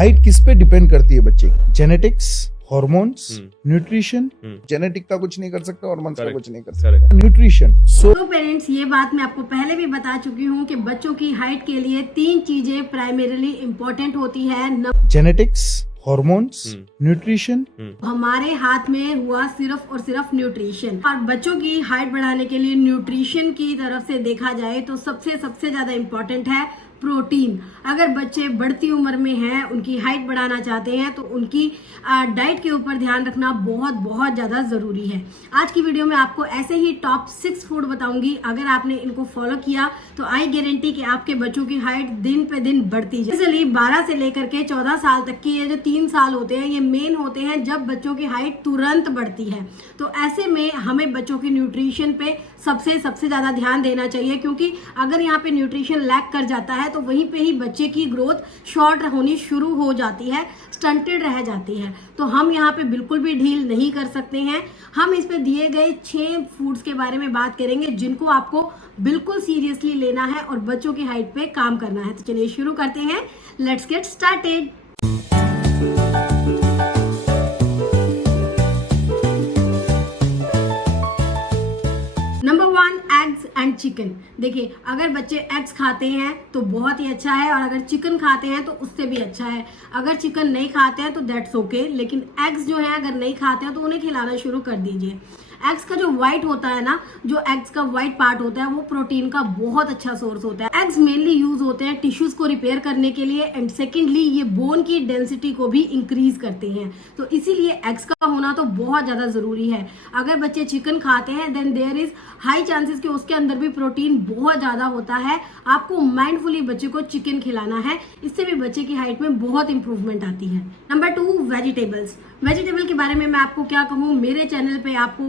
Height किस पे depend करती है बच्चे की? Genetics, hormones, nutrition. जेनेटिक का कुछ नहीं कर सकता, हॉर्मोन्स का कुछ नहीं कर सकता, न्यूट्रिशन। तो पेरेंट्स, ये बात मैं आपको पहले भी बता चुकी हूँ कि बच्चों की हाइट के लिए 3 चीजें प्राइमरीली इम्पोर्टेंट होती है। Genetics, hormones, nutrition. हमारे हाथ में हुआ सिर्फ और सिर्फ न्यूट्रिशन। और बच्चों की हाइट बढ़ाने के लिए न्यूट्रिशन की तरफ से देखा जाए तो सबसे ज्यादा इम्पोर्टेंट है प्रोटीन। अगर बच्चे बढ़ती उम्र में हैं, उनकी हाइट बढ़ाना चाहते हैं, तो उनकी डाइट के ऊपर ध्यान रखना बहुत ज्यादा जरूरी है। आज की वीडियो में आपको ऐसे ही टॉप 6 फूड बताऊंगी। अगर आपने इनको फॉलो किया तो आई गारंटी कि आपके बच्चों की हाइट दिन पे दिन बढ़ती जाए। इसलिए 12 से लेकर के 14 साल तक की ये जो 3 साल होते हैं, ये मेन होते हैं जब बच्चों की हाइट तुरंत बढ़ती है। तो ऐसे में हमें बच्चों की न्यूट्रिशन पे सबसे ज्यादा ध्यान देना चाहिए, क्योंकि अगर यहाँ पे न्यूट्रिशन लैक कर जाता है तो वहीं पे ही बच्चे की ग्रोथ शॉर्ट होनी शुरू हो जाती है, स्टंटेड रह जाती है। तो हम यहाँ पे बिल्कुल भी ढील नहीं कर सकते हैं। हम इस पे दिए गए 6 फूड्स के बारे में बात करेंगे जिनको आपको बिल्कुल सीरियसली लेना है और बच्चों की हाइट पे काम करना है। तो चलिए शुरू करते हैं। Let's get started. Number 1, eggs and chicken. देखिए, अगर बच्चे एग्स खाते हैं तो बहुत ही अच्छा है, और अगर चिकन खाते हैं तो उससे भी अच्छा है। अगर चिकन नहीं खाते हैं तो दैट्स ओके, लेकिन एग्स जो है अगर नहीं खाते हैं तो उन्हें खिलाना शुरू कर दीजिए। एग्स का जो व्हाइट होता है ना, जो एग्स का व्हाइट पार्ट होता है, वो प्रोटीन का बहुत अच्छा सोर्स होता है। एग्स मेनली यूज होते हैं टिश्यूज को रिपेयर करने के लिए, एंड सेकेंडली ये बोन की डेंसिटी को भी इंक्रीज करते हैं। तो इसीलिए एग्स का होना तो बहुत ज्यादा जरूरी है। अगर बच्चे चिकन खाते हैं then there is high chances कि उसके अंदर भी प्रोटीन बहुत ज्यादा होता है। आपको माइंडफुली बच्चे को चिकन खिलाना है, इससे भी बच्चे की हाइट में बहुत इंप्रूवमेंट आती है। Number 2, vegetables. वेजिटेबल के बारे में मैं आपको क्या कहूँ, मेरे चैनल पे आपको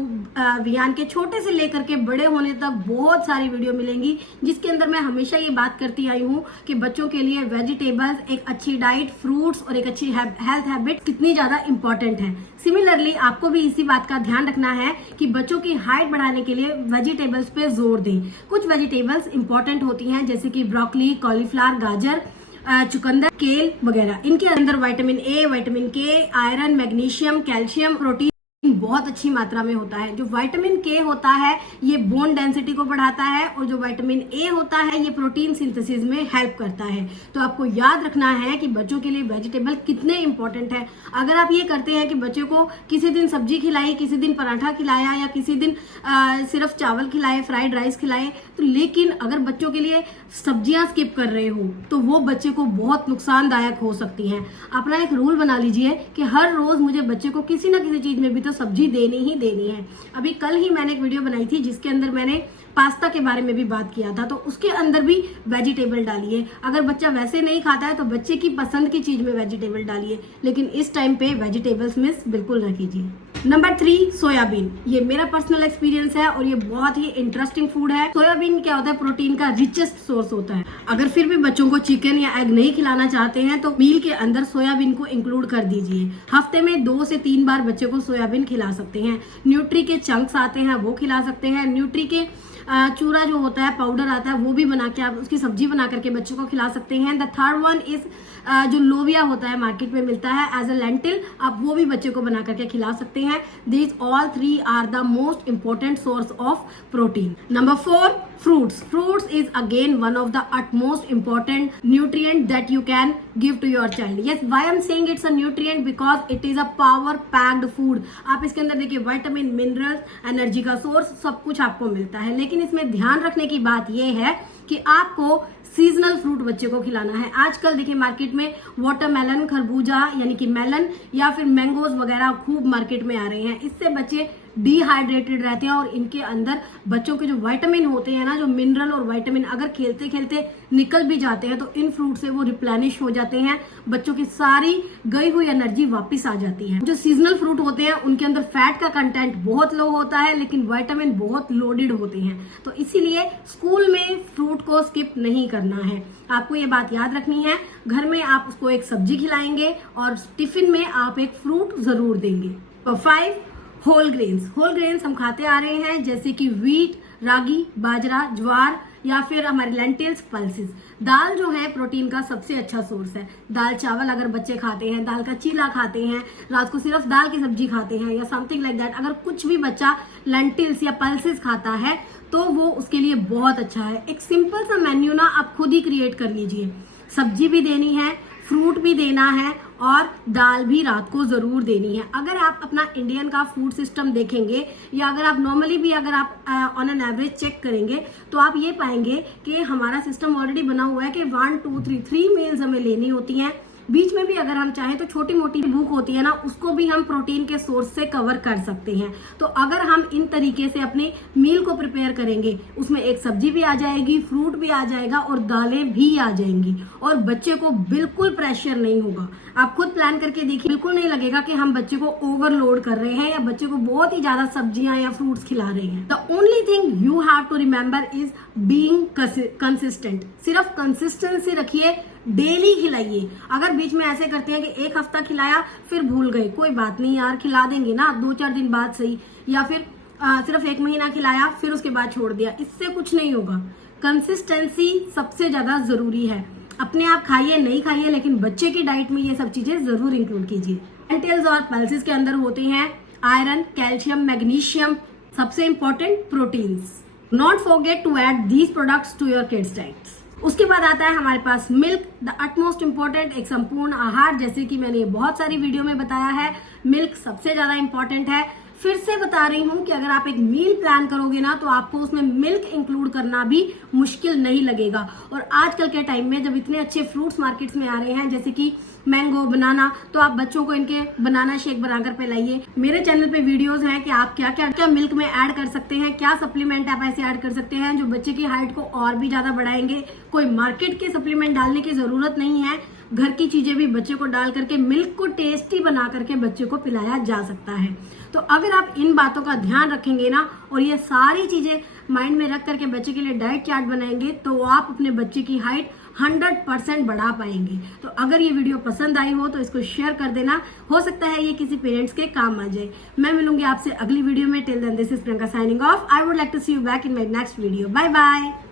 वियान के छोटे से लेकर के बड़े होने तक बहुत सारी वीडियो मिलेंगी, जिसके अंदर मैं हमेशा ये बात करती आई हूँ कि बच्चों के लिए वेजिटेबल्स, एक अच्छी डाइट, फ्रूट्स और एक अच्छी हेल्थ हैबिट कितनी ज्यादा इंपॉर्टेंट है। सिमिलरली आपको भी इसी बात का ध्यान रखना है कि बच्चों की हाइट बढ़ाने के लिए वेजिटेबल्स पे जोर दें। कुछ वेजिटेबल्स इंपॉर्टेंट होती हैं, जैसे कि ब्रोकली, कॉलीफ्लावर, गाजर, चुकंदर, केल वगैरह। इनके अंदर विटामिन ए, विटामिन के, आयरन, मैग्नीशियम, कैल्शियम, प्रोटीन बहुत अच्छी मात्रा में होता है। जो विटामिन के होता है ये बोन डेंसिटी को बढ़ाता है, और जो विटामिन ए होता है ये प्रोटीन सिंथेसिस में हेल्प करता है। तो आपको याद रखना है कि बच्चों के लिए वेजिटेबल कितने इंपॉर्टेंट है। अगर आप ये करते हैं कि बच्चे को किसी दिन सब्जी खिलाई, किसी दिन पराठा खिलाया, या किसी दिन सिर्फ चावल खिलाए, फ्राइड राइस खिलाए, तो लेकिन अगर बच्चों के लिए सब्जियां स्किप कर रहे हो तो वो बच्चे को बहुत नुकसानदायक हो सकती हैं। अपना एक रूल बना लीजिए कि हर रोज मुझे बच्चे को किसी ना किसी चीज में भी तो सब्जी देनी ही देनी है। अभी कल ही मैंने एक वीडियो बनाई थी जिसके अंदर मैंने पास्ता के बारे में भी बात किया था, तो उसके अंदर भी वेजिटेबल डालिए। अगर बच्चा वैसे नहीं खाता है तो बच्चे की पसंद की चीज में वेजिटेबल डालिए, लेकिन इस टाइम पे वेजिटेबल्स मिस बिल्कुल न कीजिए। Number 3, soybean. ये मेरा पर्सनल एक्सपीरियंस है और ये बहुत ही इंटरेस्टिंग फूड है। सोयाबीन क्या होता है, प्रोटीन का रिचेस्ट सोर्स होता है। अगर फिर भी बच्चों को चिकन या एग नहीं खिलाना चाहते हैं तो मील के अंदर सोयाबीन को इंक्लूड कर दीजिए। हफ्ते में 2 से 3 बार बच्चे को सोयाबीन खिला सकते हैं। न्यूट्री के चंक्स आते हैं वो खिला सकते हैं। न्यूट्री के चूरा जो होता है, पाउडर आता है, वो भी बना के आप उसकी सब्जी बना करके बच्चों को खिला सकते हैं। द थर्ड वन इज जो लोबिया होता है, मार्केट में मिलता है एज अ लेंटिल, आप वो भी बच्चे को बना करके खिला सकते हैं। These all 3 are the most important source of protein. Number 4, fruits. Fruits is again one of the utmost important nutrient that you can give to your child. Yes, why I'm saying it's a nutrient, because it is a power packed food. आप इसके अंदर देखिए vitamin, minerals, energy का source सब कुछ आपको मिलता है। लेकिन इसमें ध्यान रखने की बात यह है कि आपको सीजनल फ्रूट बच्चे को खिलाना है। आजकल देखिए मार्केट में वाटरमेलन, खरबूजा यानी कि मेलन, या फिर मैंगोज वगैरह खूब मार्केट में आ रहे हैं। इससे बच्चे डिहाइड्रेटेड रहते हैं, और इनके अंदर बच्चों के जो विटामिन होते हैं ना, जो मिनरल और विटामिन अगर खेलते खेलते निकल भी जाते हैं तो इन फ्रूट से वो रिप्लेनिश हो जाते हैं। बच्चों की सारी गई हुई एनर्जी वापस आ जाती है। जो सीजनल फ्रूट होते हैं उनके अंदर फैट का कंटेंट बहुत लो होता है, लेकिन विटामिन बहुत लोडेड होते हैं। तो इसीलिए स्कूल में फ्रूट को स्किप नहीं करना है। आपको ये बात याद रखनी है। घर में आप उसको एक सब्जी खिलाएंगे और टिफिन में आप एक फ्रूट जरूर देंगे। 5, होल ग्रेन्स। होल ग्रेन्स हम खाते आ रहे हैं, जैसे कि व्हीट, रागी, बाजरा, ज्वार, या फिर हमारे लेंटिल्स, पल्सेस। दाल जो है प्रोटीन का सबसे अच्छा सोर्स है। दाल चावल अगर बच्चे खाते हैं, दाल का चीला खाते हैं, रात को सिर्फ दाल की सब्जी खाते हैं या समथिंग लाइक दैट, अगर कुछ भी बच्चा लेंटिल्स या पल्सेस खाता है तो वो उसके लिए बहुत अच्छा है। एक सिंपल सा मेन्यू ना आप खुद ही क्रिएट कर लीजिए। सब्जी भी देनी है, फ्रूट भी देना है और दाल भी रात को जरूर देनी है। अगर आप अपना इंडियन का फूड सिस्टम देखेंगे या अगर आप नॉर्मली भी अगर आप ऑन एन एवरेज चेक करेंगे तो आप ये पाएंगे कि हमारा सिस्टम ऑलरेडी बना हुआ है कि 1 2 3 मील्स हमें लेनी होती हैं। बीच में भी अगर हम चाहें तो छोटी मोटी भूख होती है ना, उसको भी हम प्रोटीन के सोर्स से कवर कर सकते हैं। तो अगर हम इन तरीके से अपनी मील को प्रिपेयर करेंगे, उसमें एक सब्जी भी आ जाएगी, फ्रूट भी आ जाएगा और दालें भी आ जाएंगी और बच्चे को बिल्कुल प्रेशर नहीं होगा। आप खुद प्लान करके देखिए, बिल्कुल नहीं लगेगा कि हम बच्चे को ओवरलोड कर रहे हैं या बच्चे को बहुत ही ज्यादा सब्जियां या फ्रूट्स खिला रहे हैं। The only thing you have to remember is being consistent. सिर्फ कंसिस्टेंसी रखिए, डेली खिलाइए। अगर बीच में ऐसे करते हैं कि एक हफ्ता खिलाया फिर भूल गए, कोई बात नहीं यार, खिला देंगे ना 2-4 दिन बाद सही, या फिर सिर्फ 1 महीना खिलाया फिर उसके बाद छोड़ दिया, इससे कुछ नहीं होगा। कंसिस्टेंसी सबसे ज्यादा जरूरी है। अपने आप खाइए नहीं खाइए, लेकिन बच्चे की डाइट में ये सब चीजें जरूर इंक्लूड कीजिए। लेंटिल्स और पल्सेस के अंदर होते हैं आयरन, कैल्शियम, मैग्नीशियम, सबसे important proteins. Not forget to add these products to your kids diets. उसके बाद आता है हमारे पास मिल्क, द अटमोस्ट इम्पॉर्टेंट, एक संपूर्ण आहार। जैसे कि मैंने बहुत सारी वीडियो में बताया है, मिल्क सबसे ज्यादा इंपॉर्टेंट है। फिर से बता रही हूँ कि अगर आप एक मील प्लान करोगे ना तो आपको उसमें मिल्क इंक्लूड करना भी मुश्किल नहीं लगेगा। और आजकल के टाइम में जब इतने अच्छे फ्रूट्स मार्केट्स में आ रहे हैं जैसे कि मैंगो, बनाना, तो आप बच्चों को इनके बनाना शेक बनाकर पिलाइए। मेरे चैनल पे वीडियोस हैं कि आप क्या क्या मिल्क में ऐड कर सकते हैं, क्या सप्लीमेंट आप ऐसे ऐड कर सकते हैं जो बच्चे की हाइट को और भी ज्यादा बढ़ाएंगे। कोई मार्केट के सप्लीमेंट डालने की जरूरत नहीं है, घर की चीजें भी बच्चे को डाल करके मिल्क को टेस्टी बना करके बच्चे को पिलाया जा सकता है। तो अगर आप इन बातों का ध्यान रखेंगे ना और ये सारी चीजें माइंड में रख करके बच्चे के लिए डाइट चार्ट बनाएंगे तो आप अपने बच्चे की हाइट 100% बढ़ा पाएंगे। तो अगर ये वीडियो पसंद आई हो तो इसको शेयर कर देना, हो सकता है ये किसी पेरेंट्स के काम आ जाए। मैं मिलूंगी आपसे अगली वीडियो में। Till then this is Priyanka signing off. I would like to see you back in my next video. Bye bye.